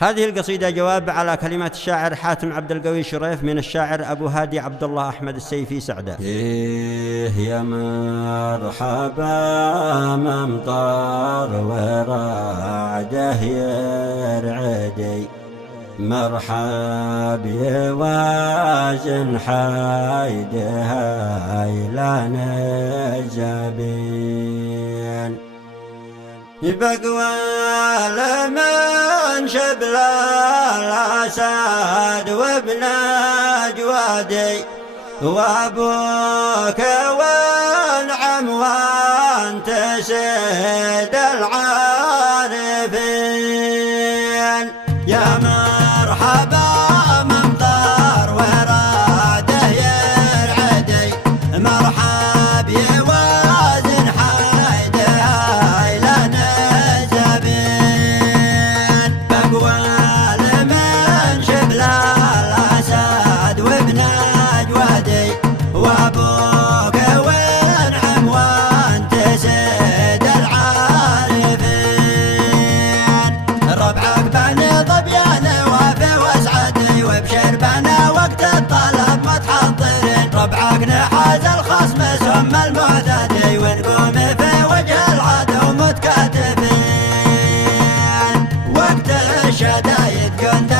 هذه القصيدة جواب على كلمات الشاعر حاتم عبد القوي شريف من الشاعر أبو هادي عبد الله أحمد السيفي سعدة. يا مرحبا ممطر ورعده يرعدي، مرحب يوازن حيدها إلى نجابين، بقوى لمن شبل الأسد وابن جوادي، وابوك والعم وانت سيد العارفين. يا مرحبا ممطر وراده يرعدي، مرحب يوازن حيدها إلى نجابين، بقوى لمن شبل الأسد وابن جوادي، وابوك والعم وانت سيد العارفين. ربعك بني ظبيان وفي وسعتي، وبشر بنا وقت الطلب متحضرين، ربعك نحاز الخصم سم المعتدي، ونقوم في وجه العدو متكاتفين، وقت الشدايد كنت